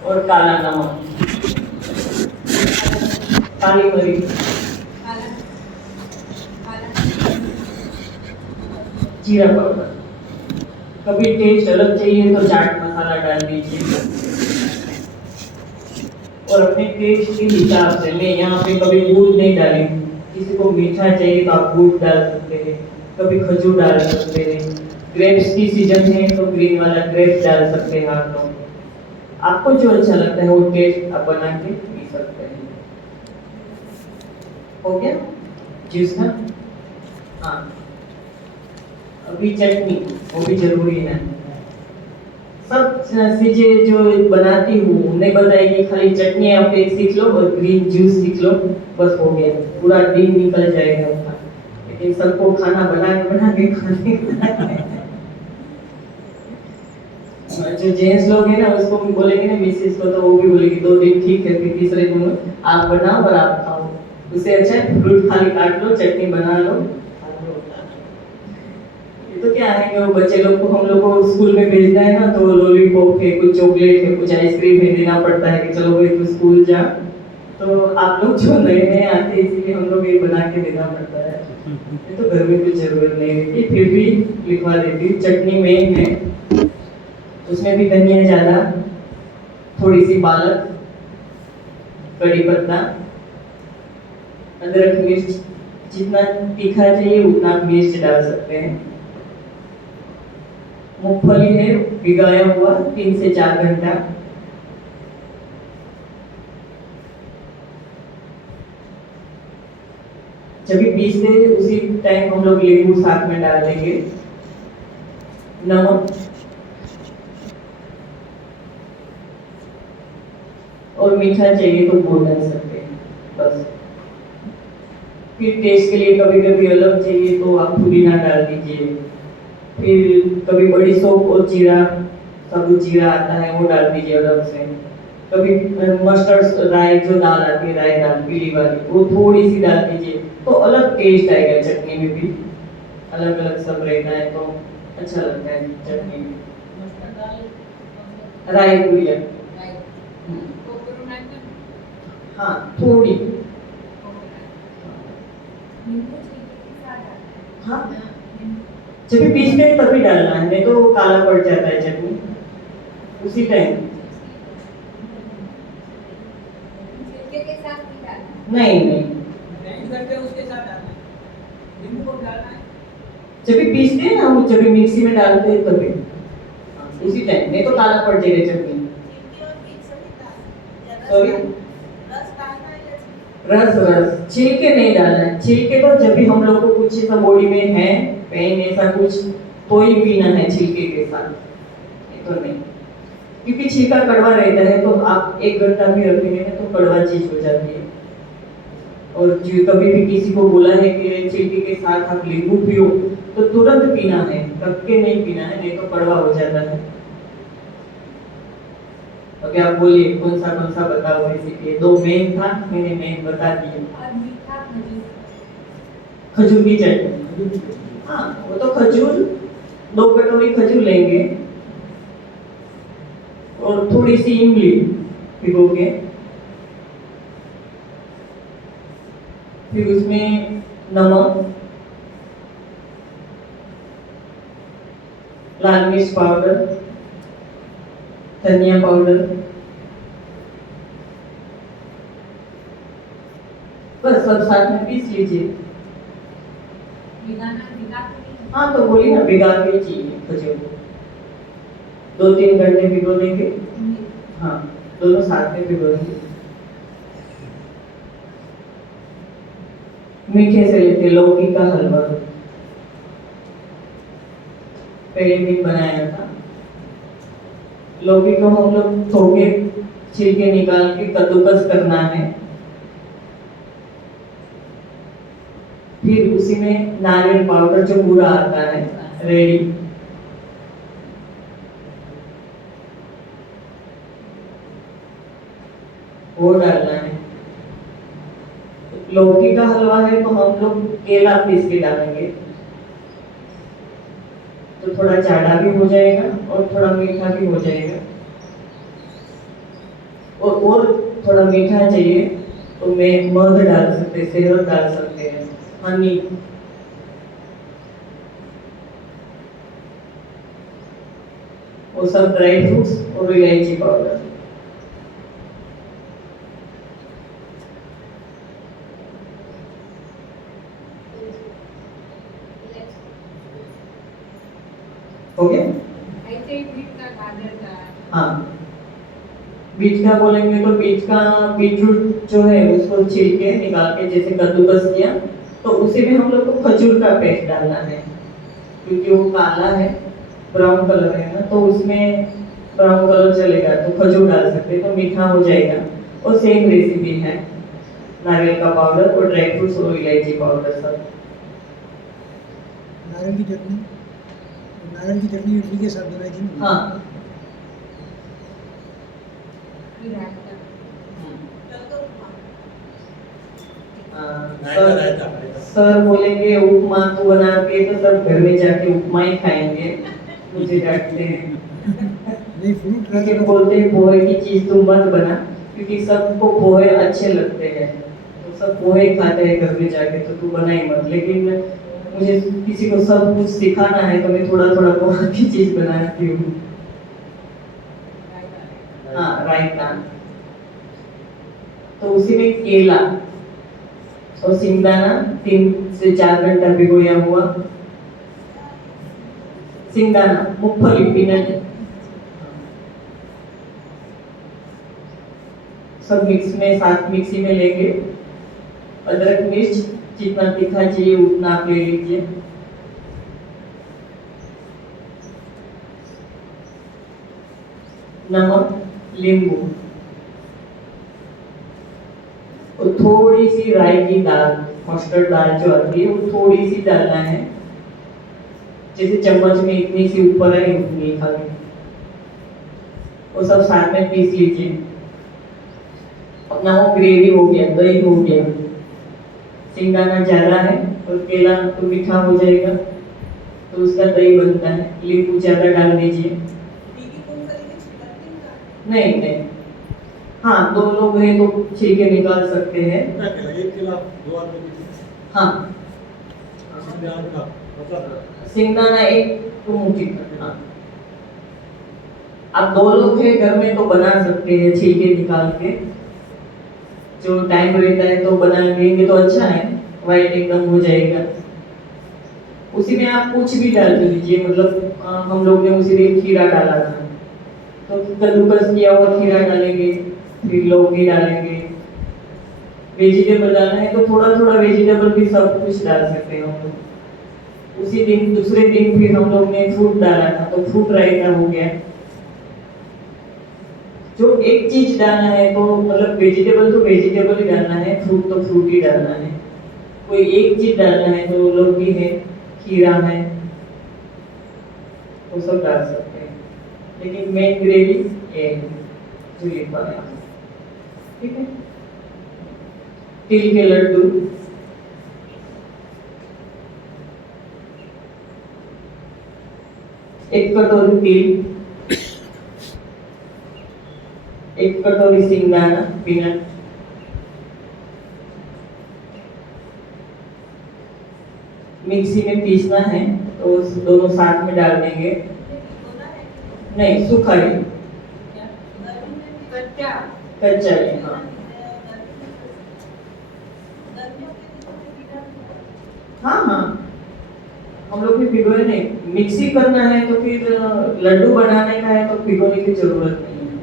और काला नमक, काली मिर्च, जीरा पाउडर। कभी टेस्ट अलग चाहिए तो चाट मसाला डाल दीजिए, और अपने टेस्ट के हिसाब से। मैं यहाँ पे कभी गुड़ नहीं डाली, किसी को मीठा चाहिए तो आप गुड़ डाल सकते हैं, कभी खजूर डाल सकते हैं। ग्रेप्स की सीजन है तो ग्रीन वाला ग्रेप्स डाल सकते हैं आप लोग। आपको जो अच्छा लगता है वो टेस्ट आप बना के पी सकते हैं। हो गया जूस का? हाँ, अभी चटनी, वो भी जरूरी है। सब चीजें जो बनाती हूँ उन्हें बताएगी, खाली चटनी आप एक सीख लो और ग्रीन जूस सीख लो, बस हो गया, पूरा दिन निकल जाएगा आपका। लेकिन सबको खाना बना के खाने जो जेंट्स लोग हैं ना उसको भी बोलेंगे ना मिसेस को, तो वो भी बोलेगी 2 दिन ठीक है, फिर तीसरे दिन आप बनाओ और आप खाओ। उससे अच्छा है फ्रूट खाली काट लो, चटनी बना लो, तो क्या है कि वो बच्चे लोग को हम लोग को स्कूल में भेजना है ना, तो लॉलीपॉप है, कुछ चॉकलेट है, कुछ आइसक्रीम है, देना पड़ता है कि चलो भाई तू स्कूल जा। तो आप लोग जो नए नए आते हैं इसीलिए हम लोग ये बना के देना पड़ता है। ये तो घर में कुछ जरूरत नहीं रहती, फिर भी लिखवा देती हूँ। चटनी मेन है, उसमें भी धनिया ज्यादा, थोड़ी सी पालक, कड़ी पत्ता, अदरक, मिर्च, जितना तीखा चाहिए उतना मिर्च डाल सकते हैं। मूंगफली है भिगाया हुआ 3 से 4 घंटा। जब भी पीसते उसी टाइम हम लोग नींबू साथ में डाल देंगे, नमक और मीठा चाहिए तो गुड़ डाल सकते हैं बस। फिर टेस्ट के लिए कभी कभी अलग चाहिए तो आप पुदीना डाल दीजिए। फिर कभी बड़ी सौंफ और जीरा, साबुत जीरा आता है वो डाल दीजिए अलग से। कभी मस्टर्ड राई जो दाल आती है, राई दाल पीली वाली, वो थोड़ी सी डाल दीजिए, तो अलग टेस्ट आएगा चटनी में भी। अलग अलग सब रहता है तो अच्छा लगता है चटनी में। राई गुड़िया, हाँ थोड़ी, हाँ जब भी पीसते हैं तभी डालना है, नहीं तो काला पड़ जाता है चटनी उसी टाइम। नहीं नहीं, उसके साथ डालना है, नींबू को डालना है। जब भी पीसते हैं ना, वो जब भी मिक्सी में डालते हैं तभी उसी टाइम, नहीं तो काला पड़ जाएगा चटनी। सॉरी, रस रस छिलके नहीं डालना है। छिलके तो जब भी हम लोग को कुछ ऐसा बॉडी में है, पेन ऐसा कुछ, तो ही पीना है छिलके के साथ, नहीं तो नहीं। क्योंकि छिलका कड़वा रहता है, तो आप 1 घंटा भी रखेंगे ना तो कड़वा चीज हो जाती है। और जो कभी भी किसी को बोला है कि छिलके के साथ आप नींबू पियो, तो तुरंत पीना है, रख के नहीं पीना है, नहीं तो कड़वा हो जाता है। अभी आप बोलिए कौन सा बताओ रेसिपी? 2 मेन था, मैंने मेन बता दिए। खजूर की चटनी, हाँ वो तो खजूर, 2 कटोरी खजूर लेंगे और थोड़ी सी इमली भिगो के, फिर उसमें नमक, लाल मिर्च पाउडर, धनिया पाउडर, बस सब साथ में पीस लीजिए। हाँ तो बोलिए ना, भिगा के चाहिए खजूर को, 2-3 घंटे भिगो देंगे। हाँ दोनों साथ में भिगो देंगे। मीठे से लेते लौकी का हलवा, पहले दिन बनाया था। लौकी को हम लोग धो के छिलके निकाल के कद्दूकस करना है। फिर उसी में नारियल पाउडर जो पूरा आता है रेडी, वो डालना है। लौकी का हलवा है तो हम लोग केला पीस के डालेंगे, तो थोड़ा चाड़ा भी हो जाएगा और थोड़ा मीठा भी हो जाएगा। और थोड़ा मीठा चाहिए तो मैं मध डाल सकते हैं, शहद डाल सकते हैं, हनी। वो सब ड्राई फ्रूट्स और इलायची पाउडर। हो गया? ऐसे ही बीट का गाजर का हाँ, बीज का बोलेंगे तो बीज का बीटरूट जो है उसको छील के निकाल के जैसे कद्दूकस किया, तो उसी में हम लोग को खजूर का पेस्ट डालना है, क्योंकि वो काला है, ब्राउन कलर है ना, तो उसमें ब्राउन कलर चलेगा तो खजूर डाल सकते हैं तो मीठा हो जाएगा। और सेम रेसिपी है, नारियल का पाउडर और ड्राई फ्रूट्स और इलायची पाउडर सब। नारियल की चटनी, नारियल की चटनी इडली के साथ बनाई थी ना? हाँ, फिर रायता सर बोलेंगे उपमा तो बना के तो सब घर में जाके उपमा ही खाएंगे, मुझे डांटते हैं। नहीं, फ्रूट क्योंकि रहता बोलते हैं पोहे की चीज तुम मत बना, क्योंकि सबको पोहे अच्छे लगते हैं, तो सब पोहे खाते हैं घर में जाके, तो तू बना ही मत। लेकिन मुझे किसी को सब कुछ सिखाना है तो मैं थोड़ा थोड़ा पोहा की चीज बनाती हूँ। हाँ, रायता, तो उसी में केला और सिंगदाना 3 से 4 घंटा भिगोया हुआ, सिंगदाना मूंगफली पीनट, सब मिक्स में साथ मिक्सी में लेंगे। अदरक मिर्च जितना तीखा चाहिए उतना आप ले लीजिए। नमक, नींबू और थोड़ी सी राई की दाल, मस्टर्ड दाल जो आती है वो थोड़ी सी डालना है, जैसे चम्मच में इतनी सी ऊपर है उतनी खाली, वो सब साथ में पीस लीजिए। अपना वो ग्रेवी हो गया, दही हो गया। सिंगदाना ज्यादा है और केला तो मीठा हो जाएगा, तो उसका दही बनता है। नींबू ज्यादा डाल दीजिए। नहीं नहीं, हाँ 2 लोग हैं तो छिलके निकाल सकते हैं। हाँ, सिंगदाना 1 मुट्ठी। हाँ, आप 2 लोग हैं घर में तो बना सकते हैं छिलके निकाल के, जो टाइम रहता है तो बना लेंगे तो अच्छा है, वाइट एकदम हो जाएगा। उसी में आप कुछ भी डाल दीजिए, मतलब हम लोग ने उसी में खीरा डाला था, तो कद्दूकस किया हुआ खीरा डालेंगे, फिर लौकी डालेंगे। वेजिटेबल डालना है तो थोड़ा थोड़ा वेजिटेबल भी सब कुछ डाल सकते हैं हम लोग। उसी दिन दूसरे दिन फिर हम लोग ने फ्रूट डाला था, तो फ्रूट रायता हो गया। जो एक चीज डालना है तो मतलब वेजिटेबल तो वेजिटेबल ही डालना है, फ्रूट तो फ्रूट ही डालना है। कोई एक चीज डालना है तो लौकी है, खीरा है, वो सब डाल सकते हैं, लेकिन मेन ग्रेवी ये है जो लिखा है। ठीक है, तिल के लड्डू, एक कटोरी तिल, 1 कटोरी सिंगदाना पीनट, मिक्सी में पीसना है तो दोनों साथ में डाल देंगे। नहीं, सूखा ही, कच्चा ही। हाँ हाँ हाँ, हम लोग भी भिगोए नहीं, मिक्सी करना है तो फिर लड्डू बनाने का है तो भिगोने की जरूरत नहीं है।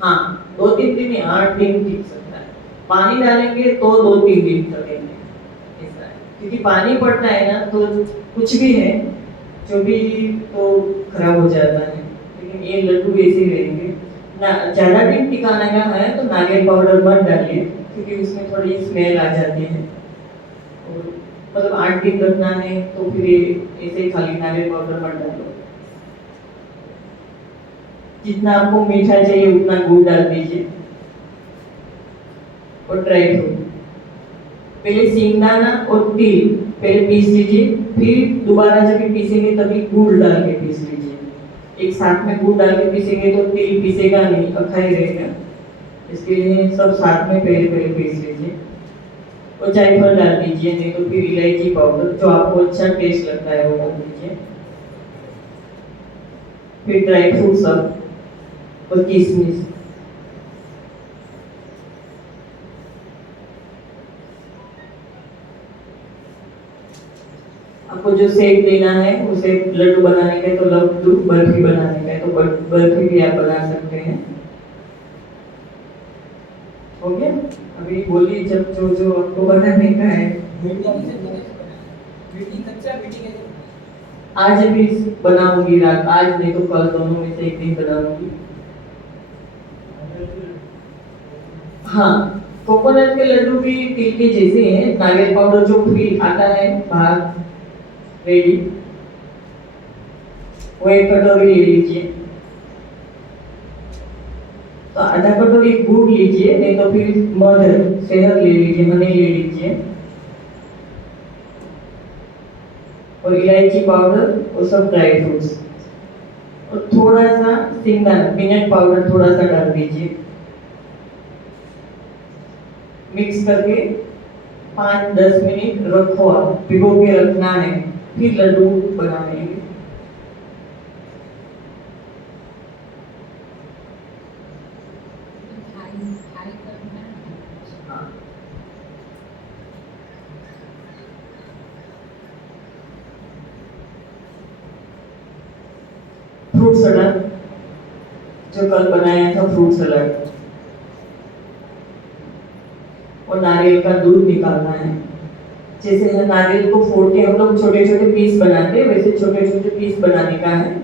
हाँ, 2-3 दिन या 8 दिन टिक सकता है। पानी डालेंगे तो 2-3 दिन चलेंगे, ऐसा है। क्योंकि पानी पड़ता है ना तो कुछ भी है जो भी तो खराब हो जाता है, लेकिन ये लड्डू ऐसे ही रहेंगे ना। ज्यादा दिन टिकाना का है तो नारियल पाउडर मत डालिए, क्योंकि उसमें थोड़ी स्मेल आ जाती है। और मतलब 8 दिन रखना है तो फिर ऐसे ही खाली नारियल पाउडर मत डालो। जितना आपको मीठा चाहिए उतना गुड़ डाल दीजिए और ड्राई फ्रूट। पहले सिंगदाना और तिल पहले पीस लीजिए, फिर दोबारा जब पीसेंगे तभी गुड़ डाल के पीस लीजिए। एक साथ में गुड़ डाल के पीसेंगे तो तिल पीसेगा नहीं, अखा ही रहेगा। इसके लिए सब साथ में पहले पहले पीस लीजिए। और जायफल डाल दीजिए, नहीं तो फिर इलायची पाउडर जो आपको अच्छा टेस्ट लगता है वो डाल दीजिए। फिर ड्राई फ्रूट सब और किशमिश। आपको जो शेप देना है उसे लड्डू बनाने का तो लड्डू, बर्फी बनाने का है तो बर्फी भी आप बना सकते हैं। हो गया? अभी बोलिए जब जो जो आपको बनाने का है। भिंडी की सब्जी कैसे बनाएं? भिंडी कच्चा भिंडी कैसे बनाएं? आज अभी बनाऊंगी रात, आज नहीं तो कल, दोनों में से एक दिन बनाऊंगी। हाँ, कोकोनट के लड्डू भी तिल के जैसे हैं। नारियल पाउडर जो फ्री आता है बाहर रेडी, वो 1 कटोरी ले लीजिए। तो आधा कटोरी गुड़ लीजिए, नहीं तो फिर मध, शहद ले लीजिए, हनी ले लीजिए। और इलायची पाउडर और सब ड्राई फ्रूट्स और थोड़ा सा सिंगदाना, पीनट पाउडर थोड़ा सा डाल दीजिए। मिक्स करके 5-10 मिनट रखो, आप भिगो के रखना है, फिर लड्डू बनाएंगे। खाई करना है। हाँ। फ्रूट सलाद जो कल बनाया था, फ्रूट सलाद, और नारियल का दूध निकालना है। जैसे नारियल को फोड़ के हम लोग छोटे छोटे पीस बनाते हैं, वैसे छोटे छोटे पीस बनाने का है।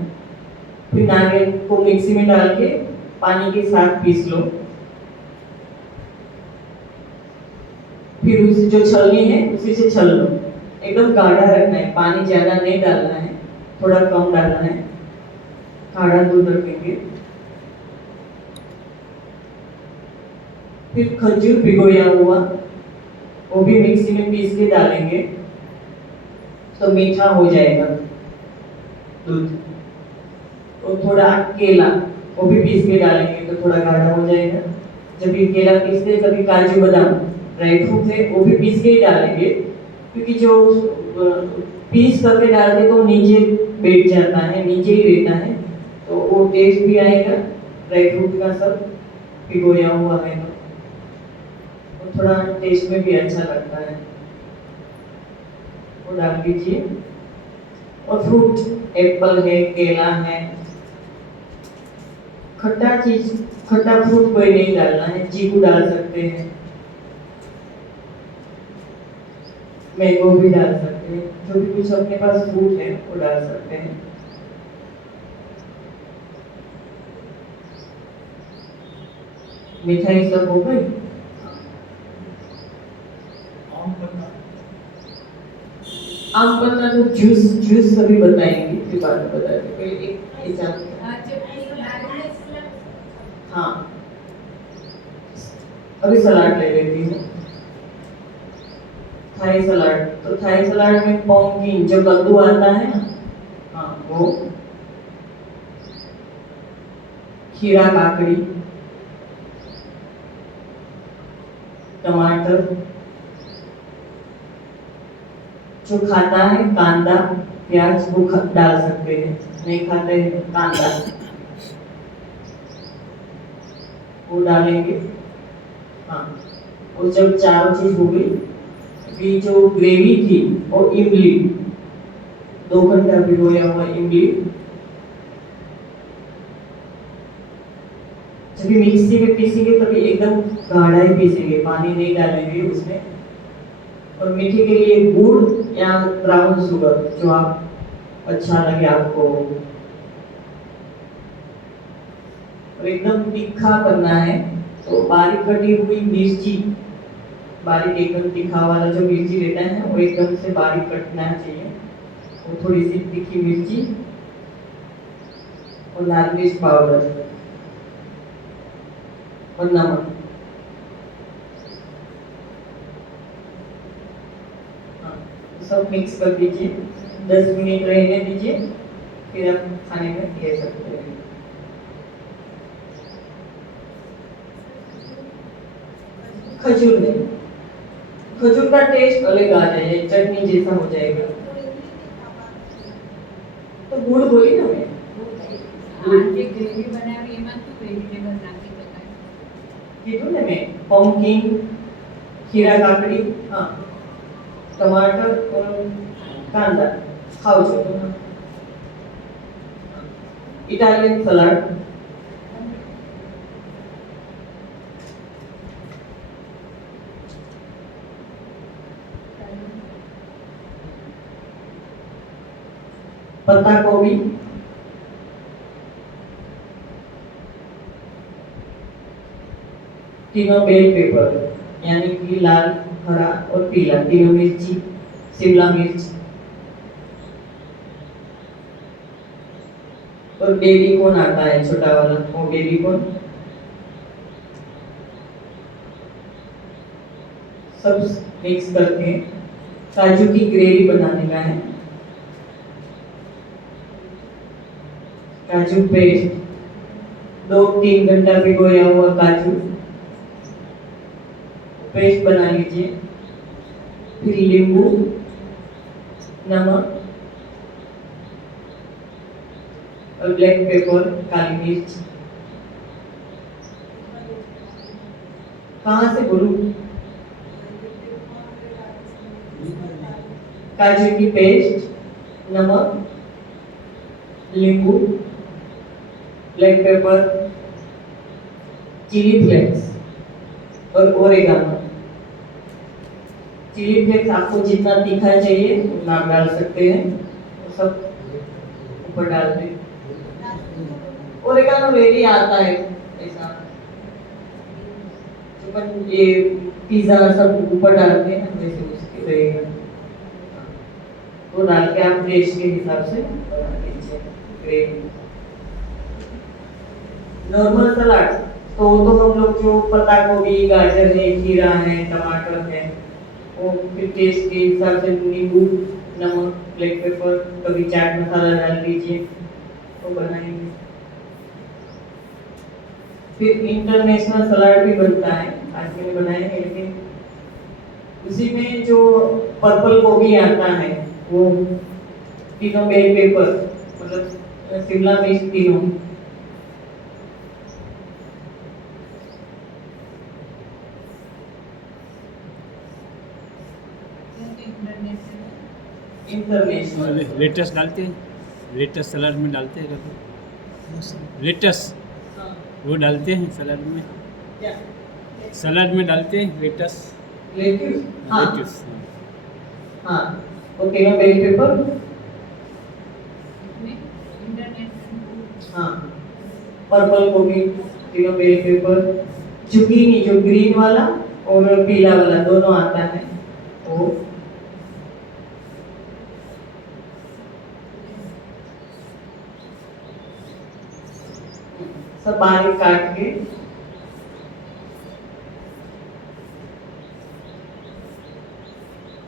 फिर नारियल को मिक्सी में डाल के पानी के साथ पीस लो। फिर उसे जो छलनी है उसी से छल लो। एकदम गाढ़ा रखना है, पानी ज्यादा नहीं डालना है, थोड़ा कम डालना है। गाढ़ा दूध रखेंगे। फिर खजूर भिगोया हुआ वो भी मिक्सी में पीस के डालेंगे तो मीठा हो जाएगा दूध। और थोड़ा केला वो भी पीस के डालेंगे तो थोड़ा गाढ़ा हो जाएगा। जब ये केला पीसते, कभी काजू बादाम ड्राई फ्रूट है वो भी पीस के ही डालेंगे, क्योंकि जो पीस करके डालते तो नीचे बैठ जाता है, नीचे ही रहता है, तो वो टेस्ट भी आएगा ड्राई फ्रूट का सब भिगोया हुआ है तो थोड़ा टेस्ट में भी अच्छा लगता है। वो डाल दीजिए। और फ्रूट एप्पल है, केला है। खट्टा चीज, खट्टा फ्रूट कोई नहीं डालना है, चीकू डाल सकते हैं, मैंगो भी डाल सकते हैं, जो भी कुछ अपने पास फ्रूट है वो डाल सकते हैं। मिठाई सब हो गई। आम पन्ना तो जूस सभी बताएंगे, फिर बाद में बताएंगे। पहले एक हाँ, अभी सलाद ले लेती हूँ। थाई सलाद, तो थाई सलाद में पम्पकिन जो कद्दू आता है ना, हाँ वो, खीरा, काकड़ी, टमाटर, जो खाता है कांदा, प्याज वो डाल सकते हैं, नहीं खाते हैं कांदा वो डालेंगे। हाँ, और जब चारों चीज हो गई, अभी जो ग्रेवी थी वो इमली, 2 घंटा भिगोया हुआ इमली, जब मिक्सी में पीसेंगे तभी एकदम गाढ़ा ही पीसेंगे, पानी नहीं डालेंगे उसमें। और मीठे के लिए गुड़ या ब्राउन शुगर जो आप अच्छा लगे आपको। और एकदम तीखा करना है तो बारीक कटी हुई मिर्ची, बारीक एकदम तीखा वाला जो मिर्ची रहता है वो एकदम से बारीक कटना चाहिए। और थोड़ी सी तीखी मिर्ची और लाल मिर्च पाउडर और नमक। सब मिक्स कर दीजिए, 10 मिनट रहने दीजिए, फिर आप खाने में ले सकते हैं। खजूर नहीं, खजूर का टेस्ट अलग आ जाएगा, चटनी जैसा हो जाएगा। तो गुड़ बोली ना मैं, આજે ગ્રેવી બનાવી એમાં શું વેજીટેબલ નાખી શકાય? कीधु ने मैं पम्पकिन, खीरा काकड़ी, हाँ, टमाटर और कांदा खाओ छो तुम। इटालियन सलाड, पत्ता गोभी, तीनों बेल पेपर यानी कि लाल, हरा और पीला, तीनों मिर्ची, शिमला मिर्च और बेबी कॉर्न आता है छोटा वाला, वो बेबी कॉर्न सब मिक्स करके काजू की ग्रेवी बनाने का है। काजू पेस्ट 2-3 घंटा भिगोया हुआ काजू पेस्ट बना लीजिए। फिर नींबू, नमक और ब्लैक पेपर, काली मिर्च। कहाँ से बोलूं? काजू की पेस्ट, नमक, नींबू, ब्लैक पेपर, चिली फ्लेक्स और ओरेगानो। चिली फ्लेक्स आपको जितना तीखा चाहिए उतना आप डाल सकते हैं, वो सब ऊपर डाल दें। ओरेगानो रेडी आता है ऐसा, अपन ये पिज्जा सब ऊपर डालते हैं ना वैसे उसके रहेगा, वो डाल के आप टेस्ट के हिसाब से बना लीजिए ग्रेवी। नॉर्मल सलाद तो हम लोग जो पत्ता गोभी, गाजर है, खीरा है, टमाटर है, वो फिर टेस्ट के हिसाब से नींबू, नमक, ब्लैक पेपर, कभी चाट मसाला डाल दीजिए तो बनाएंगे। फिर इंटरनेशनल सलाद भी बनता है, आज मैंने बनाया है, लेकिन उसी में जो पर्पल गोभी आता है वो तीनों बेल पेपर मतलब शिमला मिर्च तीनों इंटरनेशनल लेटस डालते हैं, लेटस सलाद में डालते हैं कभी? लेटस वो डालते हैं सलाद में, क्या सलाद में डालते हैं लेटस। लेट्यूस, हाँ लेटस हाँ, वो तीनों बेल पेपर, इसमें इंटरनेशनल हाँ पर्पल गोभी, तीनों बेल पेपर, जुकीनी जो ग्रीन वाला और पीला वाला दोनों आता है वो, सब बारीक काट के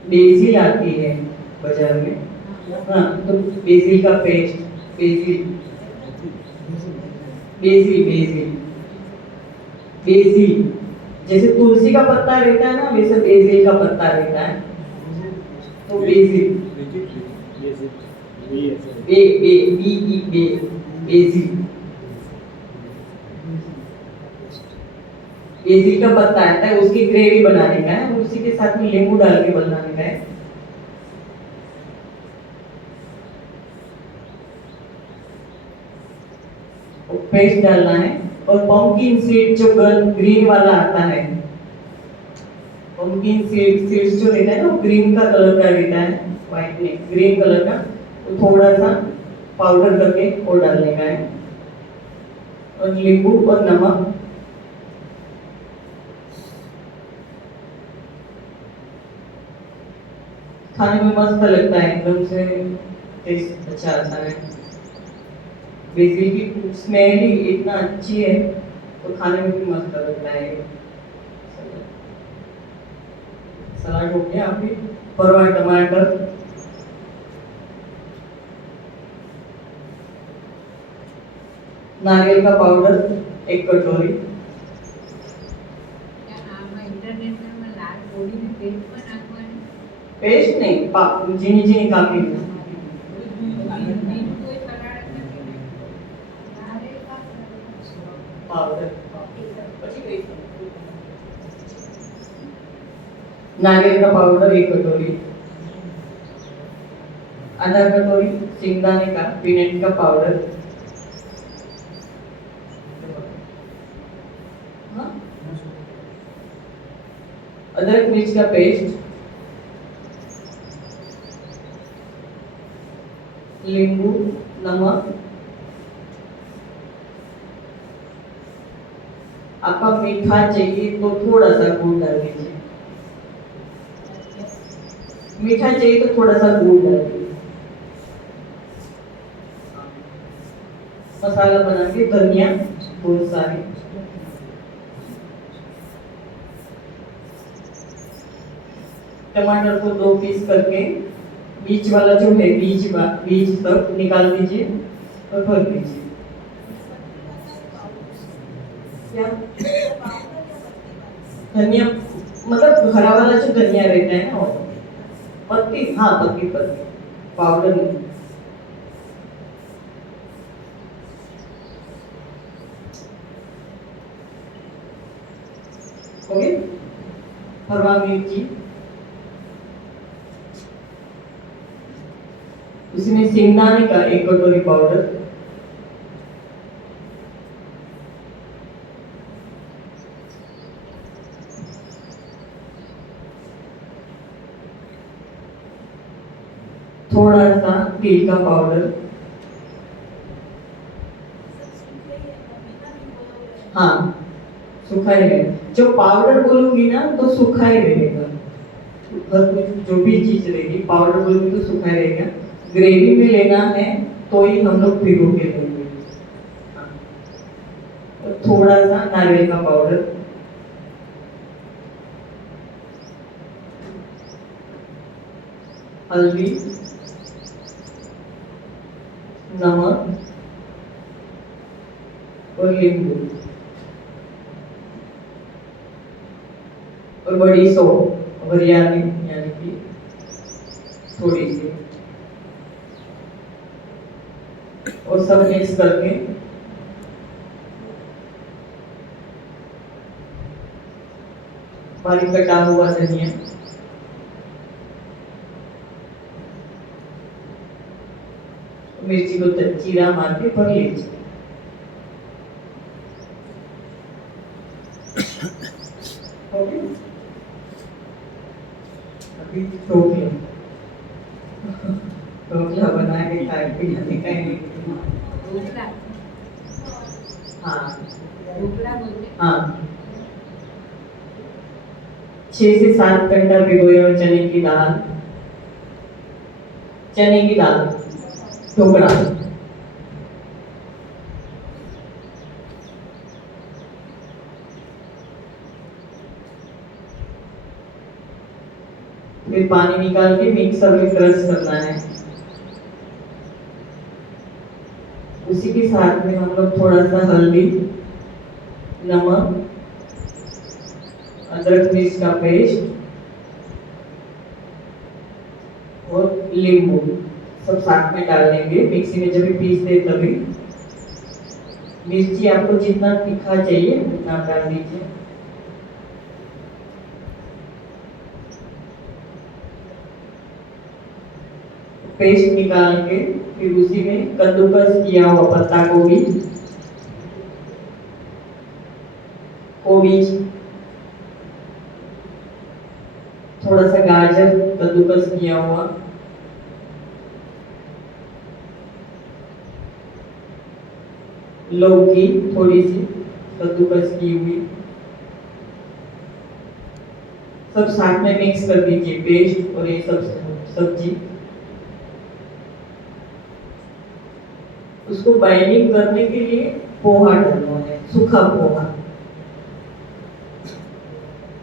बेसिल आती है बाजार में, हाँ तो बेसिल का paste, BECIL BECIL BECIL BECIL जैसे तुलसी का पत्ता रहता है ना वैसे बेसिल का पत्ता रहता है, तो बेसिल बे बे बी ई बे बेसिल बेसिल का पत्ता आता है, उसकी ग्रेवी बनाने का है, उसी के साथ में नींबू डाल के बनाने का है। पेस्ट डालना है और पंपकिन सीड जो ग्रीन वाला आता है, पंपकिन सीड्स जो रहता है ना वो ग्रीन का कलर का रहता है, व्हाइट नहीं ग्रीन कलर का, तो थोड़ा सा पाउडर करके वो डालने का है और नींबू और नमक। खाने में मस्त लगता है, एकदम से टेस्ट अच्छा आता है। बेसिल की स्मेल ही इतना अच्छी है तो खाने में भी मस्त लगता है। सलाद हो गया अभी, परवा टमाटर, नारियल का पाउडर 1 कटोरी, આમાં ઇન્ટરનેટ पेस्ट नहीं, झीनी झीनी कापी में कोई फराळ નથી નારિયેળ का पाउडर नारियल का पाउडर 1 कटोरी, आधा कटोरी सिंगदाने का पीनट का पाउडर, हाँ? अदरक मिर्च का पेस्ट, नींबू, नमक, आपका मीठा चाहिए तो थोड़ा सा गुड़ डाल दीजिए, मीठा चाहिए तो थोड़ा सा गुड़ डाल दीजिए। मसाला बना के धनिया बहुत सारी, टमाटर को 2 पीस करके बीच वाला जो है बीज तक निकाल दीजिए और भर दीजिए। क्या धनिया मतलब हरा वाला जो धनिया रहता है ना, पत्ती, हाँ पत्ती पाउडर नहीं। ओके, हरवा मिर्ची, उसमें सिंगदाने का 1 कटोरी पाउडर, थोड़ा सा तिल का पाउडर, हाँ सूखा ही रहेगा। जो पाउडर बोलूंगी ना तो सूखा ही रहेगा, जो भी चीज रहेगी पाउडर बोलूंगी तो सूखा ही रहेगा। ग्रेवी में लेना है तो ही हम लोग भिगो के लेंगे। तो थोड़ा सा नारियल का पाउडर, हल्दी, नमक और नींबू और बड़ी सौंफ बिरयानी यानी कि थोड़ी सी, और सब मिक्स करके बारीक कटा हुआ धनिया, मिर्ची को चीरा मार के भर लीजिए। ओके, अभी ढोकला बना के खाए पिलाने का ही नहीं। ढोकला हाँ ढोकला बोलते हाँ, 6 से 7 घंटा भिगोए हुए चने की दाल, ढोकला। फिर पानी निकाल के मिक्सर में क्रश करना है। उसी के साथ में हम लोग थोड़ा सा हल्दी, नमक, अदरक मिर्च का पेस्ट और नींबू सब साथ में डाल देंगे। मिक्सी में जब भी पीस दे तभी मिर्ची आपको जितना तीखा चाहिए उतना डाल दीजिए। पेस्ट निकाल के फिर उसी में कद्दूकस किया हुआ पत्ता गोभी, थोड़ा सा गाजर कद्दूकस किया हुआ, लौकी थोड़ी सी कद्दूकस की हुई, सब साथ में मिक्स कर दीजिए पेस्ट और ये सब सब्जी। उसको बाइंडिंग करने के लिए पोहा डालना है, सूखा पोहा।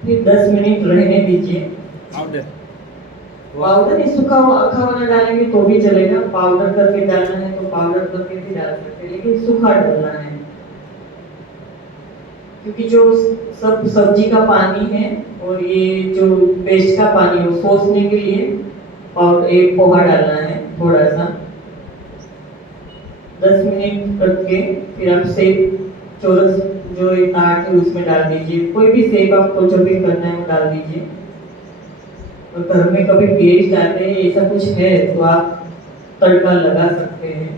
फिर 10 मिनट रहने दीजिए। पाउडर नहीं, सूखा हुआ अखा वाला डालेंगे तो भी चलेगा, पाउडर करके डालना है तो पाउडर करके भी डाल सकते हैं, लेकिन सूखा डालना है। क्योंकि जो सब सब्जी का पानी है और ये जो पेस्ट का पानी है वो सोखने के लिए और एक पोहा डालना है थोड़ा सा 10 मिनट करके। फिर आप सेब चौरस जो एक काट है उसमें डाल दीजिए, कोई भी सेब आपको जो भी करना है वो डाल दीजिए। और घर में कभी गेस्ट आते हैं ऐसा कुछ है तो आप तड़का लगा सकते हैं,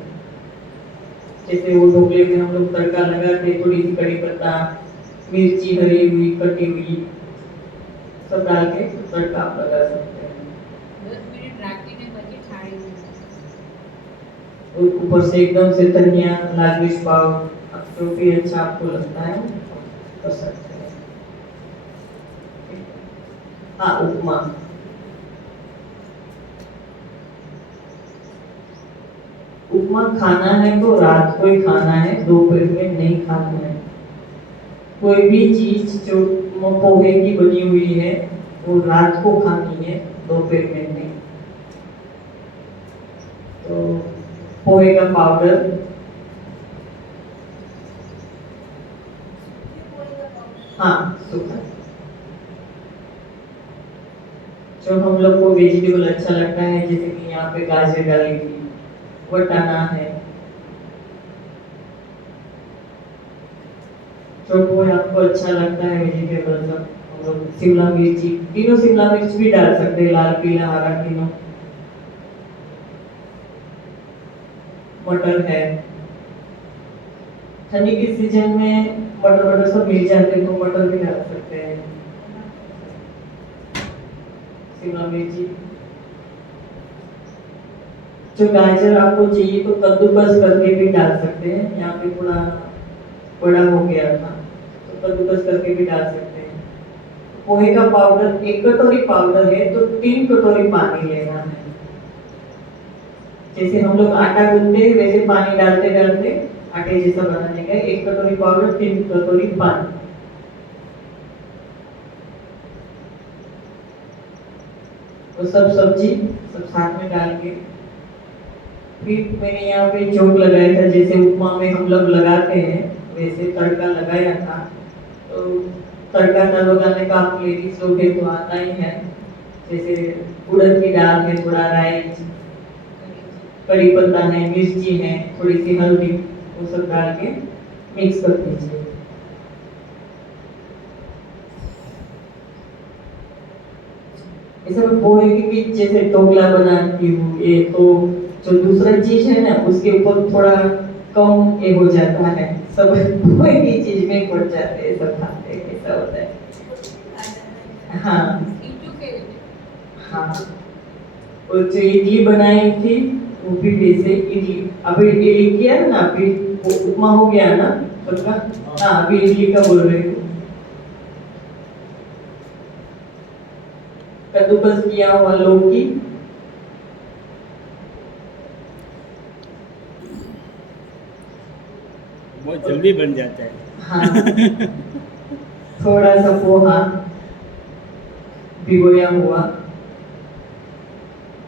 जैसे वो ढोकले में हम लोग तड़का लगाते हैं, थोड़ी सी कड़ी पत्ता मिर्ची हरी हुई कटी हुई सब डाल के तड़का आप लगा सकते हैं। 10 મિનિટ રાખીને પછી થાળી और ऊपर से एकदम से धनिया लाल मिर्च पाव जो भी अच्छा आपको लगता है कर सकते हैं। हाँ, उपमा उपमा खाना है तो रात को ही खाना है, दोपहर में नहीं खाना है। कोई भी चीज जो पोहे की बनी हुई है वो रात को खानी है, दोपहर में नहीं। तो पोहे का पाउडर, हाँ सूखा, जो हम लोग को वेजिटेबल अच्छा लगता है, जैसे कि यहाँ पे गाजर डाली थी, वटाना है, जो पोहे आपको अच्छा लगता है वेजिटेबल सब हम लोग शिमला मिर्ची, तीनों शिमला मिर्च भी डाल सकते हैं, लाल पीला हरा तीनों। मटर है, ठंडी के सीजन में मटर सब मिल जाते हैं तो मटर भी डाल सकते हैं। शिमला मिर्ची, जो गाजर आपको चाहिए तो कद्दूकस करके भी डाल सकते हैं, यहाँ पे थोड़ा बड़ा हो गया था तो कद्दूकस करके भी डाल सकते हैं। पोहे का पाउडर 1 कटोरी पाउडर है तो 3 कटोरी पानी लेना है। जैसे हम लोग आटा गूंथते हैं वैसे पानी डालते डालते आटे जैसा बनाने का 1 कटोरी पाउडर 3 कटोरी पानी। तो सब सब्जी सब साथ में डाल के फिर मैंने यहाँ पे जोक लगाया था, जैसे उपमा में हम लोग लगाते हैं वैसे तड़का लगाया था। तो तड़का न लगाने का आप लेडीज लोग है तो आता ही है, जैसे उड़द की दाल है, थोड़ा राई, कड़ी पत्ता है, मिर्ची है, थोड़ी सी हल्दी, वो सब डाल के मिक्स कर दीजिए। ऐसा पोहे की भी जैसे ढोकला बनाती हूँ, ये तो जो दूसरा चीज है ना उसके ऊपर थोड़ा कम ये हो जाता है, सब पोहे की चीज में पड़ जाते हैं, सब खाते हैं, ऐसा होता है। हाँ हाँ, और जो इडली बनाई थी वो भी वैसे इडली, अभी इडली किया ना, अभी उपमा हो गया ना सबका। हाँ, अभी इडली का बोल रही हूँ। कद्दूकस किया हुआ लौकी, बहुत जल्दी बन जाता है। हाँ थोड़ा सा पोहा भिगोया हुआ,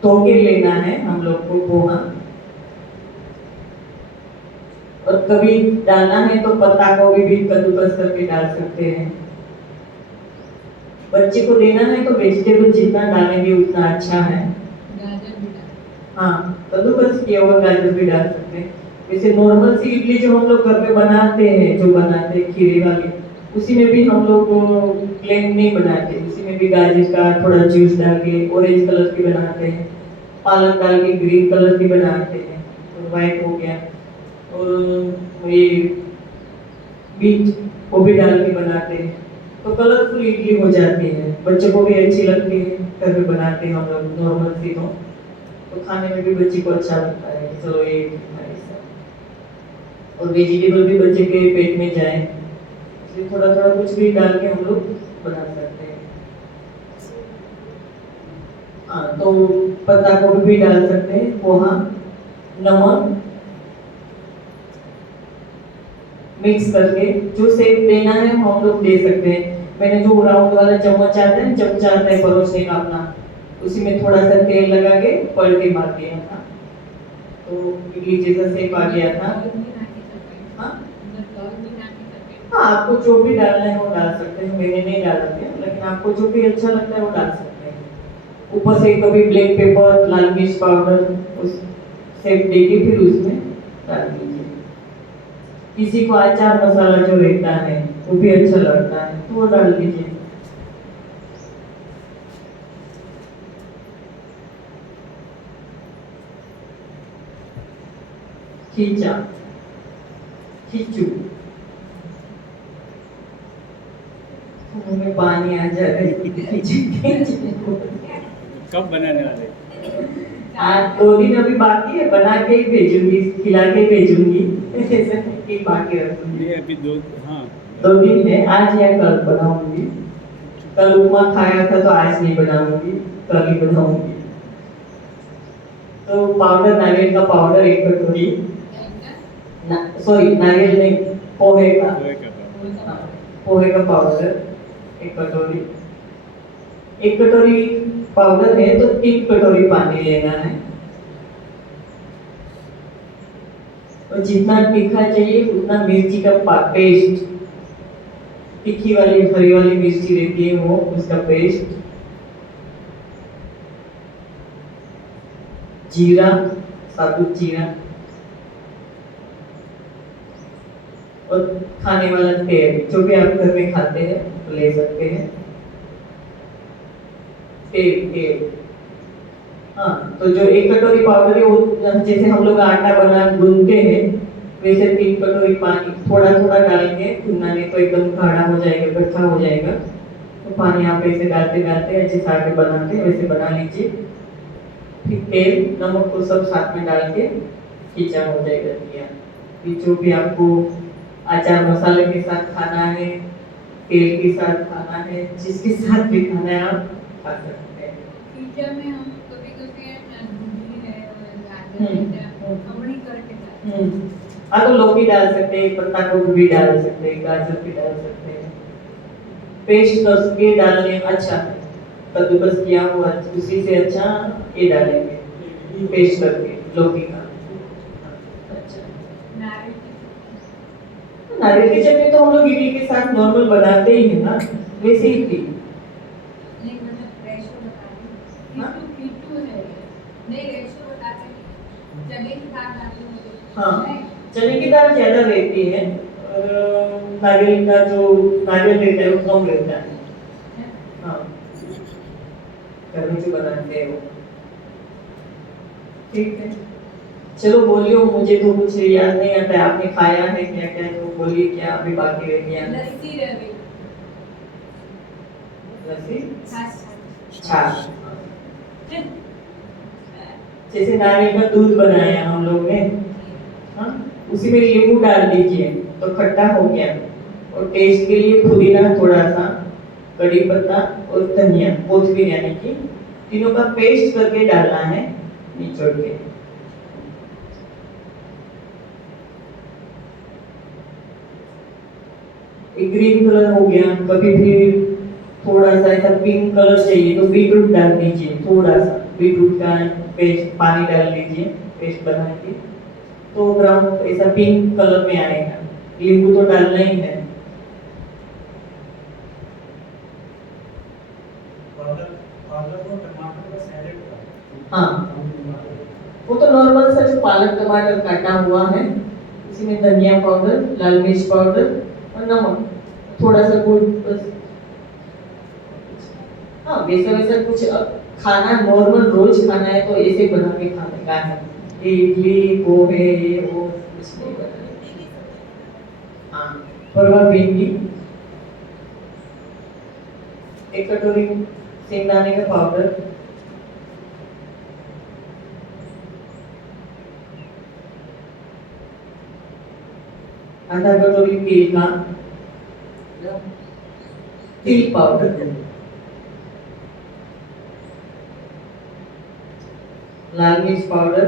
धो के लेना है हम लोग को पोहा। और कभी डालना है तो पत्ता गोभी भी कद्दूकस करके डाल सकते हैं। बच्चे को देना है तो वेजिटेबल जितना डालेंगे उतना अच्छा है। हाँ, कद्दूकस किया हुआ गाजर भी डाल सकते हैं। वैसे नॉर्मल सी इडली जो हम लोग घर में बनाते हैं, जो बनाते हैं खीरे वाली, उसी में भी हम लोग प्लेन नहीं बनाते, उसी में भी गाजर का थोड़ा जूस डाल के ऑरेंज कलर की बनाते हैं, पालक डाल के ग्रीन कलर की बनाते हैं, तो वाइट हो गया। और ये बीट वो भी डाल के बनाते हैं, तो कलरफुल इडली हो जाती है, बच्चों को भी अच्छी लगती है। घर में बनाते हैं हम लोग नॉर्मल सी तो खाने में भी बच्चे को अच्छा लगता है, चलो ये और वेजिटेबल भी बच्चे के पेट में जाए, इसलिए थोड़ा थोड़ा कुछ भी डाल के हम लोग बना सकते हैं। हाँ, तो पत्ता गोभी भी डाल सकते हैं, पोहा, नमक मिक्स करके जो शेप देना है हम लोग दे सकते हैं। मैंने जो राउंड वाला चम्मच आता है, चमचा आता है परोसने का अपना, उसी में थोड़ा सा तेल लगा के पलटे मार दिया था, तो इडली जैसा शेप आ गया था। हाँ? हाँ, आपको जो भी डालना है वो डाल सकते हैं, मैंने नहीं डाला है, लेकिन आपको जो भी अच्छा लगता है वो डाल सकते हैं। ऊपर से कभी ब्लैक पेपर, लाल मिर्च पाउडर उस सेक देके फिर उसमें डाल दीजिए। किसी को अचार मसाला जो रहता है वो भी अच्छा लगता है तो वो डाल दीजिए। खींचा, खींचू, मुंह में पानी आ जा रहा है। कब बनाने वाले? आज 2 दिन अभी बाकी है, बना के ही भेजूंगी, खिला के भेजूंगी। ऐसा नहीं कि बाकी रखूंगी। ये अभी दो, हाँ 2 दिन है, आज या कल बनाऊंगी। कल उपमा खाया था तो आज नहीं बनाऊंगी, कल ही बनाऊंगी। तो पाउडर, नारियल का पाउडर 1 कटोरी, सॉरी नारियल नहीं, पोहे का, पोहे का पाउडर। हाँ, पोहे का पाउडर 1 कटोरी। 1 कटोरी पाउडर है तो 3 कटोरी पानी लेना है। और जितना तीखा चाहिए उतना मिर्ची का पेस्ट, तीखी वाली हरी वाली मिर्ची रहती है वो, उसका पेस्ट, जीरा, साबुत जीरा, और खाने वाला तेल, जो भी आप घर में खाते हैं तो ले सकते हैं। तेल, हाँ, तो जो 1 कटोरी पाउडर है वो जैसे हम लोग आटा बना गूंथते हैं वैसे 3 कटोरी पानी थोड़ा थोड़ा डालेंगे, गूंथना नहीं तो एकदम गाढ़ा हो जाएगा, गट्ठा हो जाएगा। तो पानी आप ऐसे डालते डालते अच्छे से आटे बनाते हैं वैसे बना लीजिए। फिर तेल, नमक को सब साथ में डाल के खींचा हो जाएगा दिया। फिर जो भी आपको अचार मसाले के साथ खाना है, तेल के साथ खाना है, जिसके साथ भी खाना है आप खा सकते हैं। पिज्जा में हम कभी-कभी दूधी है और गाजर है, खमणी करके खाते हैं। हाँ, तो लौकी डाल सकते हैं, पत्ता गोभी भी डाल सकते हैं, गाजर भी डाल सकते हैं। पेस्ट करके डालने अच्छा है, कद्दूकस किया हुआ उसी से अच्छा ये डालेंगे पेस्ट करके लौकी का। अच्छा, नारियल की चटनी तो हम लोग इडली के साथ नॉर्मल बनाते ही है ना, वैसे ही थी। नहीं मतलब रेशो बता रही हाँ? हूँ, किट्टू है नहीं रेशो बता रही चने की दाल डालती हूँ। हाँ, चने की दाल ज्यादा रहती है और नारियल का जो नारियल रहता है वो कम रहता है। हाँ, घर में जो बनाते हैं वो। ठीक है, चलो बोलिए, मुझे तो कुछ याद नहीं आता है, आपने खाया है क्या क्या, तो बोलिए क्या अभी बाकी रह गया। लस्सी रह गई, लस्सी, छाछ छाछ, जैसे नारियल का दूध बनाया हम लोग ने, हाँ, उसी में नींबू डाल दीजिए तो खट्टा हो गया। और टेस्ट के लिए पुदीना थोड़ा सा, कड़ी पत्ता और धनिया, कोथिंबीर यानी कि तीनों का पेस्ट करके डालना है निचोड़ के। एक ग्रीन कलर हो गया, कभी भी थोड़ा सा ऐसा पिंक कलर चाहिए तो बीटरूट डाल दीजिए, थोड़ा सा बीटरूट का पेस्ट पानी डाल दीजिए, पेस्ट बना के तो ब्राउन ऐसा पिंक कलर में आएगा। नींबू तो डालना ही है। हाँ, वो तो नॉर्मल सा जो पालक टमाटर काटा हुआ है, उसी में धनिया पाउडर, लाल मिर्च पाउडर और नमक, थोड़ा सा गुड़ बस। हाँ, वैसा वैसा कुछ खाना नॉर्मल रोज खाना है तो ऐसे बना के खाने का है। इडली पोहे ये वो कुछ नहीं बनाना। हाँ, परवा भिंडी 1 कटोरी, शेंगदाने का पाउडर, आधा कटोरी तिल का, तिल पाउडर, लाल मिर्च पाउडर,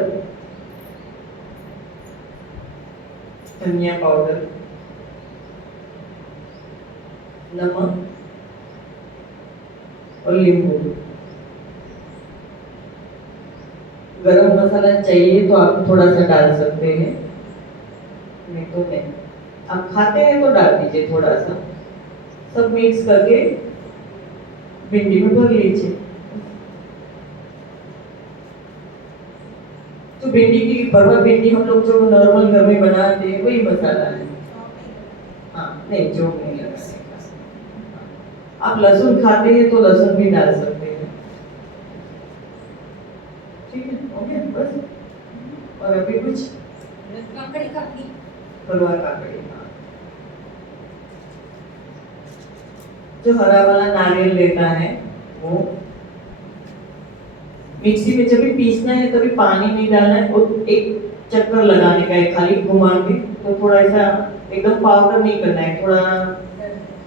धनिया पाउडर, नमक और नींबू। गरम मसाला चाहिए तो आप थोड़ा सा डाल सकते हैं, नहीं तो नहीं। आप खाते हैं तो डाल दीजिए थोड़ा सा, सब मिक्स करके भिंडी में भर लीजिए। तो भिंडी की भरवा भिंडी हम लोग जो नॉर्मल घर में बनाते हैं वही मसाला है। हाँ नहीं, जो नहीं लगाने का। आप लहसुन खाते हैं तो लहसुन भी डाल सकते हैं। ठीक है, हो गया बस। और अभी कुछ काकड़ी काकड़ी भरवा काकड़ी। हाँ, जो हरा वाला नारियल लेता है वो मिक्सी में जब भी पीसना है तभी पानी नहीं डालना है, और एक चक्कर लगाने का है खाली घुमा के, तो थोड़ा ऐसा एकदम पाउडर नहीं करना है, थोड़ा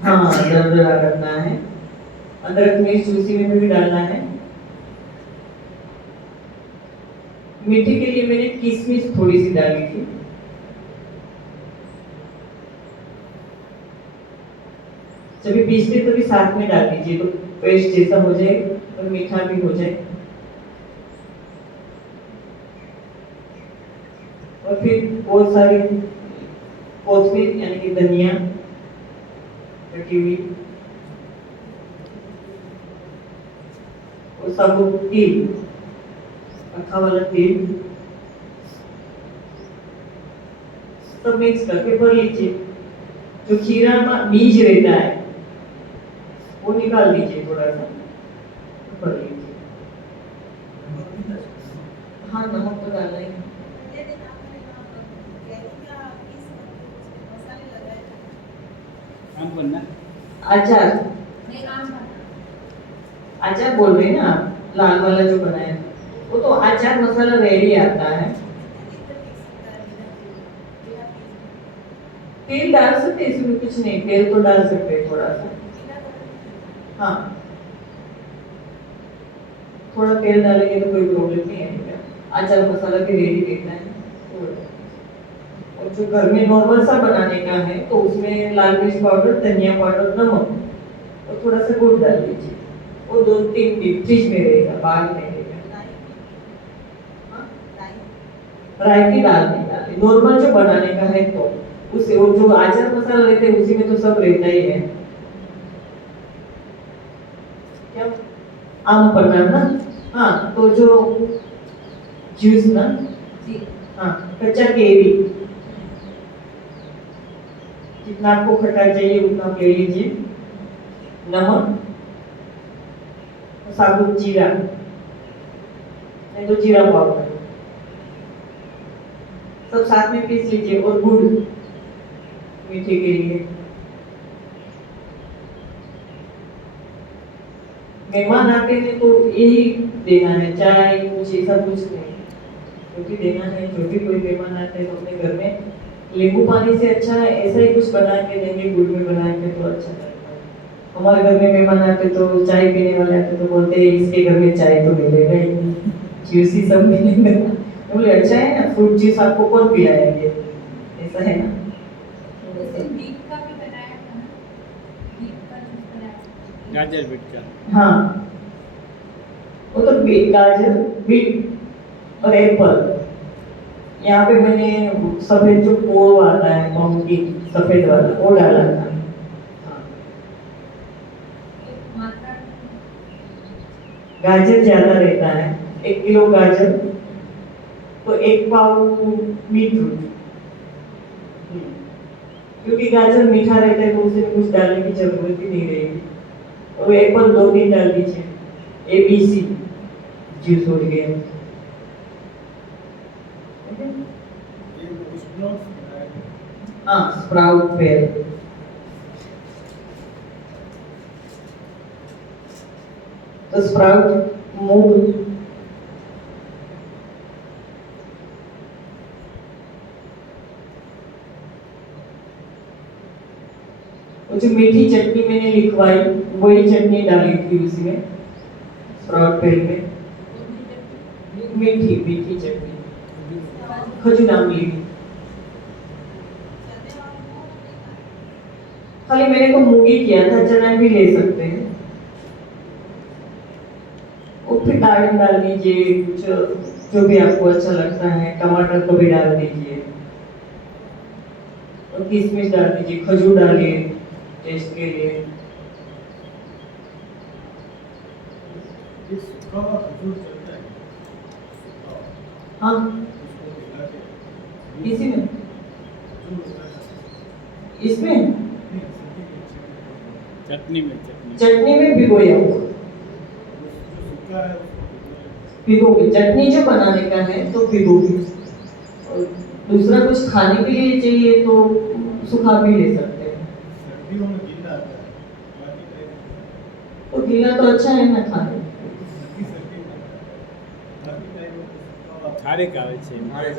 हाँ दरदरा करना है। अदरक मिर्च उसी में भी डालना है। मीठे के लिए मैंने किशमिश थोड़ी सी डाली थी। जब भी पीसते तभी साथ में डाल दीजिए तो पेस्ट जैसा हो जाए और मीठा भी हो जाए। और फिर बहुत सारी कोथिंबीर यानी कि धनिया कटी हुई, और साबुत तिल, अक्खा वाला तिल, सब मिक्स करके भर लीजिए। जो खीरा में बीज रहता है वो निकाल दीजिए, थोड़ा सा भर लीजिए। हाँ नमक तो डालना ही है। आम बनना अचार, नहीं आम का अचार बोल रहे हैं ना आप, लाल वाला जो बनाया है वो तो अचार मसाला रेडी आता है। तेल डाल सकते हैं, इसमें कुछ नहीं, तेल तो डाल सकते हैं थोड़ा सा। हाँ थोड़ा तेल डालेंगे तो कोई प्रॉब्लम नहीं है, अचार मसाला भी रेडी रहता है। और जो घर में नॉर्मल सा बनाने का है तो उसमें लाल मिर्च पाउडर, धनिया पाउडर, नमक और थोड़ा सा गुड़ डाल दीजिए। वो 2-3 दिन फ्रिज में रहेगा, बाहर नहीं रहेगा। राई की दाल नहीं डाली, नॉर्मल जो बनाने का है तो उसे, वो जो अचार मसाला रहते हैं उसी में तो सब रहता ही है। क्या आम पन्ना ना, हाँ तो जो जूस ना, जी हाँ कच्चा केवी, जितना आपको खट्टा चाहिए उतना ले लीजिए। नमक, साबुत जीरा, नहीं तो जीरा पाउडर, सब साथ में पीस लीजिए, और गुड़ मीठे के लिए। मेहमान आते हैं तो यही देना है, चाय कुछ ऐसा कुछ नहीं, क्योंकि देना है। जो भी कोई मेहमान आते हैं तो अपने घर में नींबू पानी से अच्छा है ऐसा ही कुछ बना के देंगे, गुड़ में बना के तो अच्छा लगता है। हमारे घर में मेहमान आते तो चाय पीने वाले आते तो बोलते हैं इसके घर में चाय तो मिलेगा ही, जूस ही सब मिलेगा। बोले अच्छा है ना, फ्रूट जूस आपको कौन पिलाएंगे, ऐसा है ना। जैसे बीट का भी बनाया था ना, बीट का जूस बनाया। गाजर बीट का। हाँ वो तो गाजर, बीट और एप्पल। यहाँ पे मैंने सफेद जो कोर आता है मूंग सफेद वाला वो डाला था। हाँ। एक मात्रा गाजर ज्यादा रहता है, 1 किलो गाजर तो 1 पाव बीटरूट, क्योंकि गाजर मीठा रहता है तो उसे कुछ डालने की जरूरत ही नहीं रहेगी। और एप्पल 2-3 डाल दीजिए, ABC जूस हो गया। हाँ स्प्राउट पेल, तो स्प्राउट मूंग, जो मीठी चटनी मैंने लिखवाई वही चटनी डाली थी उसमें, स्प्राउट पेल में। मीठी मीठी चटनी, खजूर आमली। खाली मैंने को मूंगी किया था, चना भी ले सकते हैं। और फिर दाल डाल दीजिए, कुछ जो भी आपको अच्छा लगता है, टमाटर को भी डाल दीजिए। और किशमिश डाल दीजिए, खजूर डालिए टेस्ट के लिए। ये सूखा हुआ खजूर चलता है, सूखा हुआ, हाँ उसको भिगा के इसी में, खजूर होता है, इसमें नहीं, सब्जी के अच्छे चटनी में चटनी चटनी में भिगोया हुआ, जो सूखा है उसको भिगोगे। चटनी जो बनाने का है तो भिगोगे, और दूसरा कुछ खाने के लिए चाहिए तो सुखा भी ले सकते हैं। सर्दियों में गीला आता है, बाकी टाइम तो गीला तो अच्छा है ना खाने में। सर्दी में आता है, बाकी टाइम में तो सूखा हुआ खारे का આવે છે हमारे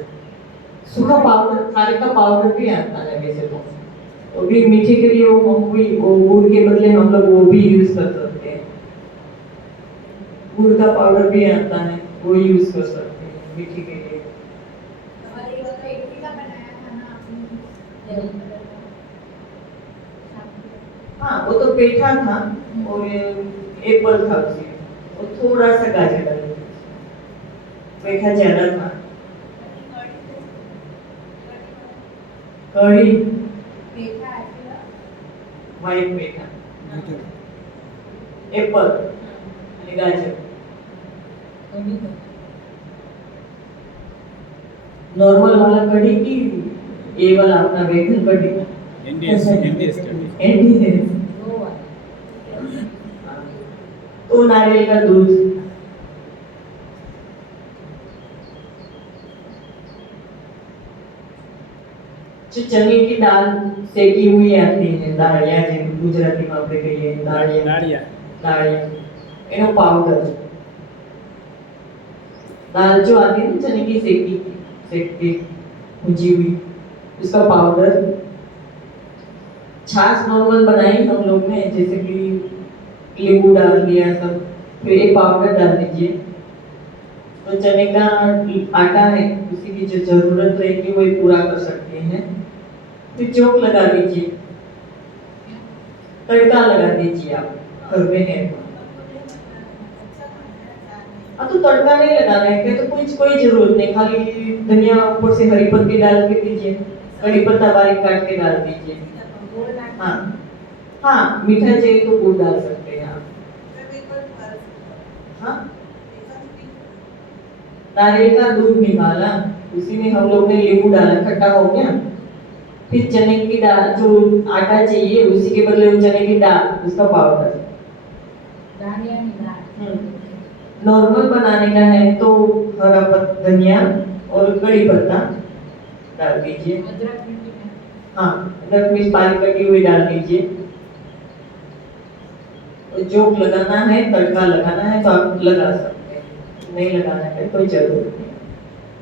सूखा पाउडर, खाने का पाउडर भी आता है वैसे तो भी मीठे के लिए वो गुड़ के बदले हम लोग वो भी यूज कर सकते हैं। गुड़ का पाउडर भी आता है, वो यूज कर सकते हैं मीठे के लिए। हमारे वो तो इडली का बनाया था ना आपने, येलो कलर का हाँ वो तो पेठा था और एप्पल था उसमें, और थोड़ा सा गाजर डाल दिया। पेठा ज्यादा था। कढ़ी पेठा है व्हाइट पेठा, गाजर एप्पल आणि गाजर। कढ़ी का नॉर्मल वाला कढ़ी की ये वाला अपना बैगन कढ़ी એનડીએસ એનડીએસ સ્ટડી NDS। दो वाला तो नारियल का दूध, जो चने की दाल सेकी हुई आती है, दाળિયા જે ગુજરાતીમાં આપણે કહીએ દાળિયા, નાળિયા દાળિયા એનો પાવડર। दाल जो आती है ना चने की सेक के भुजी हुई, उसका पाउडर। छाछ नॉर्मल बनाई हम लोग ने, जैसे कि नींबू डाल दिया सब, फिर एक पाउडर डाल दीजिए। तो चने का आटा है उसी की जो जरूरत रहेगी वही पूरा कर सकते हैं। फिर चौक लगा दीजिए, तड़का लगा दीजिए आप घर में है तो। हाँ तो तड़का नहीं लगाना है तो कुछ कोई जरूरत नहीं, खाली धनिया ऊपर से हरी पत्ती डाल के दीजिए, कड़ी पत्ता बारीक काट के डाल दीजिए। हाँ हाँ मीठा चाहिए तो गुड़ डाल सकते हैं आप। हाँ नारियल का दूध निकाला, उसी में हम लोग ने नींबू डाला, खट्टा हो गया। फिर चने की दाल जो आटा चाहिए उसी के बदले वो चने की दाल, उसका पाउडर। दालिया में दाल नॉर्मल बनाने का है तो हरा धनिया और कड़ी पत्ता डाल दीजिए। अदरक मिर्ची में हाँ अदरक मिर्च बारीक कटी हुई डाल दीजिए। और जोक लगाना है, तड़का लगाना है तो आप लगा सकते हैं, नहीं लगाना है कोई जरूरत नहीं।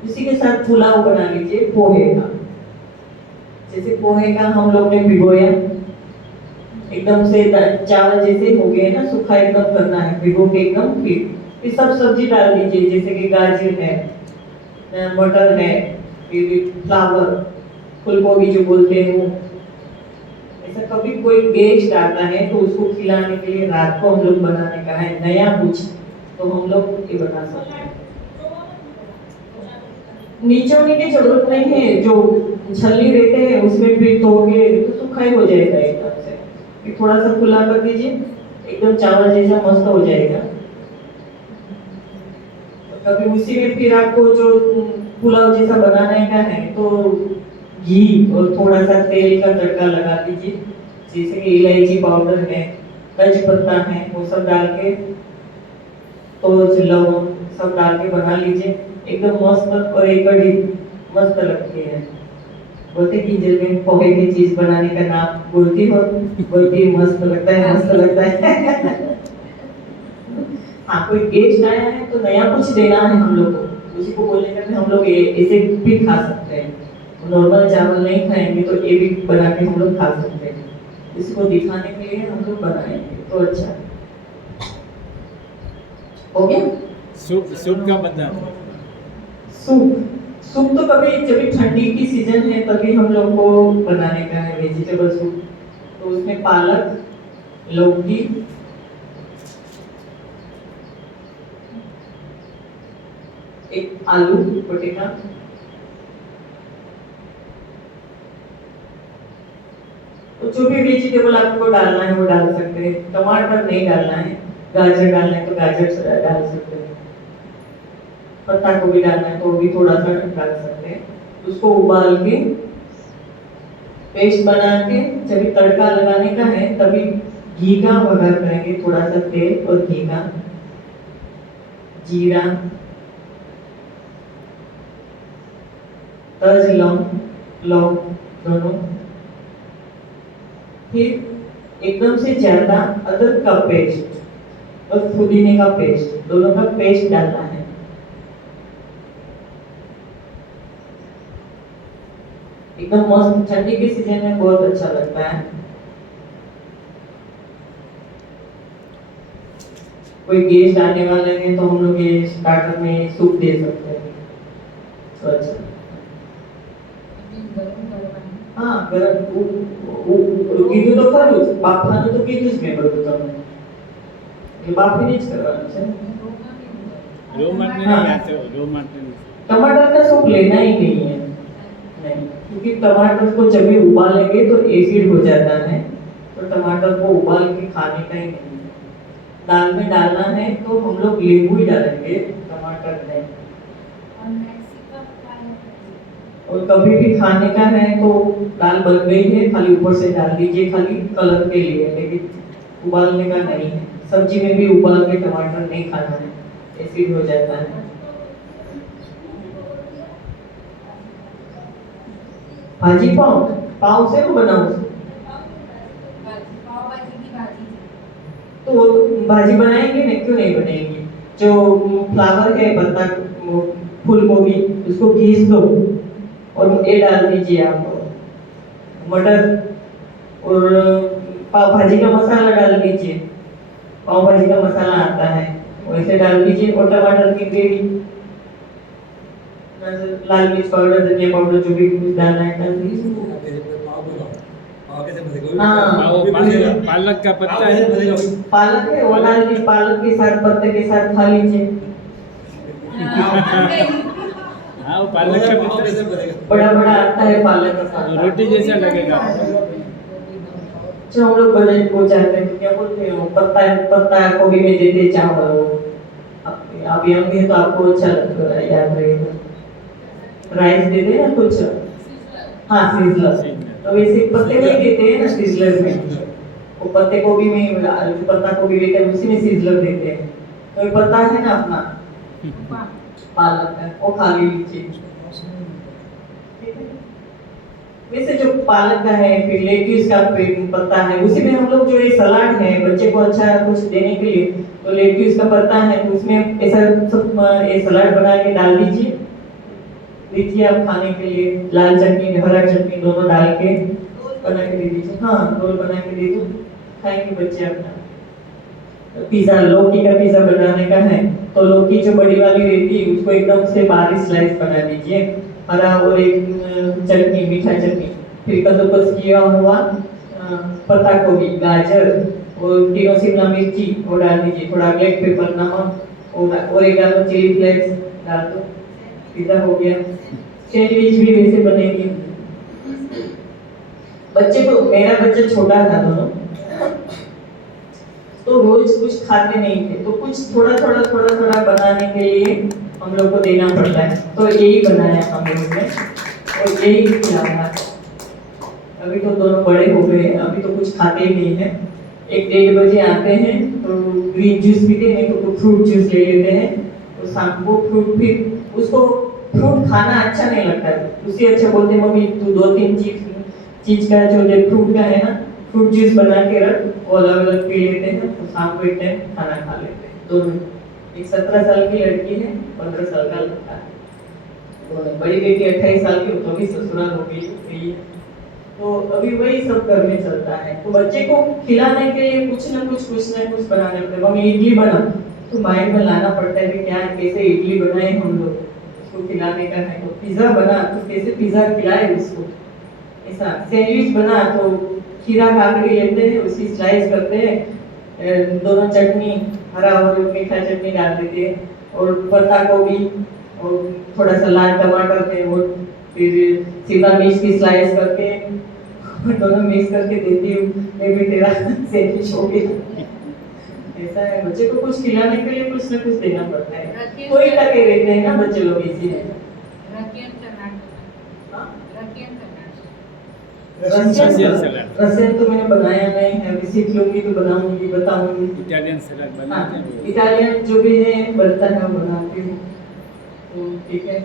उसी के साथ पुलाव बना लीजिए पोहे का। जैसे पोहे का हम लोग ने भिगोया, एकदम से चावल जैसे हो गए ना, सूखा एकदम करना है, भिगो के एकदम। फिर सब सब्जी डाल दीजिए, जैसे कि गाजर है, मटर है, फिर फ्लावर, फूल गोभी जो बोलते हैं वो। ऐसा कभी कोई गेस्ट आता है तो उसको खिलाने के लिए रात को हम लोग बनाने का है नया कुछ, तो हम लोग ये बना सकते हैं। निचोड़ने की जरूरत नहीं है, जो छलनी रहते हैं उसमें फिर धोगे तो सूखा ही हो जाएगा एकदम से। फिर थोड़ा सा खुला कर दीजिए, एकदम चावल जैसा मस्त हो जाएगा। कभी उसी में फिर आपको जो पुलाव जैसा बनाने का है तो घी और थोड़ा सा तेल का तड़का लगा दीजिए, जैसे कि इलायची पाउडर है, तेज पत्ता है, वो सब डाल के तो लौंग सब डाल के बना लीजिए, एकदम मस्त। और एक कड़ी मस्त लगती है। बोलते कि जब मैं पोहे की चीज बनाने का नाम बोलती हो, बोलती मस्त लगता है, मस्त लगता है। हाँ कोई गेस्ट आया है तो नया कुछ देना है हम लोग को, उसी को बोलने का हम लोग ऐसे भी खा सकते हैं। नॉर्मल चावल नहीं खाएंगे तो ये भी बना के हम लोग खा सकते हैं। इसको दिखाने के लिए हम लोग बनाएंगे तो अच्छा हो गया। सूप सूप का बता सूप, सूप तो कभी जब ठंडी की सीजन है तभी हम लोग को बनाने का है वेजिटेबल सूप। तो उसमें पालक, लौकी, एक आलू बटेटा, तो जो भी वेजिटेबल आपको डालना है वो डाल सकते हैं। टमाटर नहीं डालना है, गाजर डालना है तो गाजर डाल सकते हैं, पत्ता गोभी डालना है तो वो भी थोड़ा सा डाल सकते हैं। उसको उबाल के पेस्ट बना के जब तड़का लगाने का है तभी घी का वघार करेंगे, थोड़ा सा तेल और घी का, जीरा, तज, लौंग दोनों, फिर एकदम से ज्यादा अदरक का पेस्ट और पुदीने का पेस्ट, दोनों का पेस्ट डालना है। एकदम मस्त, ठंडी के सीजन में बहुत अच्छा लगता है। कोई गेस्ट आने वाले हैं तो हम लोग ये स्टार्टर में सूप दे सकते हैं तो अच्छा। हाँ गरम કીધું તો ખરું જ, બાફવાનું તો કીધું જ મેં બધું તમને, એ બાફીને જ કરવાનું છે। रो मारने नहीं आते हो, रो मारने नहीं। टमाटर का सूप लेना ही नहीं है, नहीं, क्योंकि टमाटर को जब भी उबालेंगे तो एसिड हो जाता है, तो टमाटर को उबाल के खाने का ही नहीं है। दाल में डालना है तो हम लोग नींबू ही डालेंगे, टमाटर नहीं। और कभी भी खाने का है तो दाल बन गई है, खाली ऊपर से डाल दीजिए, खाली कलर के लिए, लेकिन उबालने का नहीं है। सब्जी में भी उबाल के टमाटर नहीं खाना है, एसिड हो जाता है। भाजी पाव से वो बनाओ, तो भाजी बनाएंगे ना, क्यों नहीं बनाएंगे। जो फ्लावर है, पत्ता फूल गोभी, उसको घिस दो और ये डाल दीजिए आप, मटर और पाव भाजी का मसाला डाल दीजिए, पाव भाजी का मसाला आता है वैसे डाल दीजिए, और टमाटर की ग्रेवी, लाल मिर्च पाउडर, धनिया पाउडर, जो भी कुछ डालना है डाल दीजिए। हाँ पालक का पत्ता है, पालक है वो डाल दीजिए, पालक के साथ पत्ते के साथ खा लीजिए। हाँ वो पालक का पत्ता बड़ा बड़ा आता है पालक का साथ, रोटी जैसा लगेगा। जो हम लोग बड़े को चाहते हैं, क्या बोलते हैं, पत्ता गोभी में देते चावल, आप यंग है तो आपको अच्छा लगता है, याद रहेगा। राइस देते हैं ना कुछ, हाँ सिजलर, तो वैसे पत्ते में देते हैं ना सिजलर में, वो पत्ते गोभी में पत्ता गोभी देते हैं, उसी में सिजलर देते हैं। तो ये पत्ता है ना अपना पालक का, वो खा लीजिए। वैसे जो पालक का है, फिर लेट्यूस का पत्ता है, उसी में हम लोग जो ये सलाद है बच्चे को अच्छा कुछ देने के लिए, तो लेट्यूस का पत्ता है तो उसमें ऐसा सब ये सलाद बना के डाल दीजिए, लीजिए आप खाने के लिए। लाल चटनी, हरा चटनी दोनों डाल के बना के दे दीजिए। हाँ रोल बना के दे दो, खाएंगे बच्चे अपना। पिज्जा, लौकी का पिज्जा बनाने का है तो लौकी जो बड़ी वाली रहती है उसको एकदम से बारीक स्लाइस बना दीजिए, हरा और एक चटनी, मीठा चटनी, फिर कद्दूकस किया हुआ पत्ता गोभी, गाजर और तीनों शिमला मिर्ची वो डाल दीजिए, थोड़ा ब्लैक पेपर, नमक और एक डालो चिली फ्लेक्स डाल दो, पिज्जा हो गया। सैंडविच भी वैसे बनेगी। बच्चे को, मेरा बच्चा छोटा था दोनों, तो रोज कुछ खाते नहीं थे, तो कुछ थोड़ा बनाने के लिए हम लोग को देना पड़ता है, तो यही बनाया हम लोग ने और यही खिलाया। अभी तो दोनों बड़े हो गए, अभी तो कुछ खाते ही नहीं है। 1-1:30 बजे आते हैं तो ग्रीन जूस पीते हैं, तो फ्रूट जूस ले लेते हैं, तो शाम को फ्रूट, फिर उसको फ्रूट खाना अच्छा नहीं लगता है, उससे अच्छा बोलते हैं मम्मी तू 2-3 चीज का जो फ्रूट का है ना, फ्रूट जूस बना के रख, वो अलग अलग पी लेते हैं, तो शाम को एक टाइम खाना खा लेते हैं दोनों। एक 17 साल की लड़की है, 15 साल का लड़का है, बड़ी बेटी 28 साल की, तो भी ससुराल हो गई है, तो अभी वही सब घर में चलता है। तो बच्चे को खिलाने के लिए कुछ ना कुछ बनाना पड़ता है। मम्मी इडली बना, तो माइंड में लाना पड़ता है कि क्या कैसे इडली बनाए हम लोग, उसको खिलाने का है। तो पिज्जा बना तो कैसे पिज्जा खिलाए उसको, ऐसा। सैंडविच बना तो खीरा काट के लेते हैं, उसकी स्लाइस करते हैं, दोनों चटनी, हरा और मीठा चटनी डाल देते हैं, और पत्ता गोभी और थोड़ा सा लाल टमाटर है, और फिर शिमला मिर्च की स्लाइस करके दोनों मिक्स करके देती हूँ, मैं भी तेरा सैंडविच हो गया। ऐसा है, बच्चे को कुछ खिलाने के लिए कुछ ना कुछ देना पड़ता है, कोई टके रहते हैं ना बच्चे लोग इसीलिए। रशियन सलाद, हाँ? रशियन सलाद, रशियन सलाद। रशियन तो मैंने बनाया नहीं है, अभी सीख लूंगी तो बनाऊंगी, बताऊंगी। इटालियन सलाद हाँ, बनाते हैं वो। इटालियन जो भी है बनता है वो बनाती हूँ, तो ठीक है।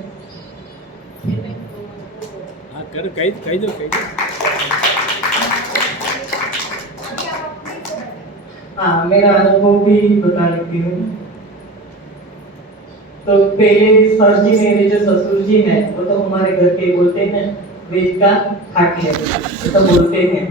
हाँ करो, कही दो। हाँ, मेरा अनुभव भी बता देती हूँ। तो पहले फर्स्ट जी मेरे जो ससुर जी हैं वो तो हमारे घर के बोलते हैं वेद का खाटिया तो बोलते हैं।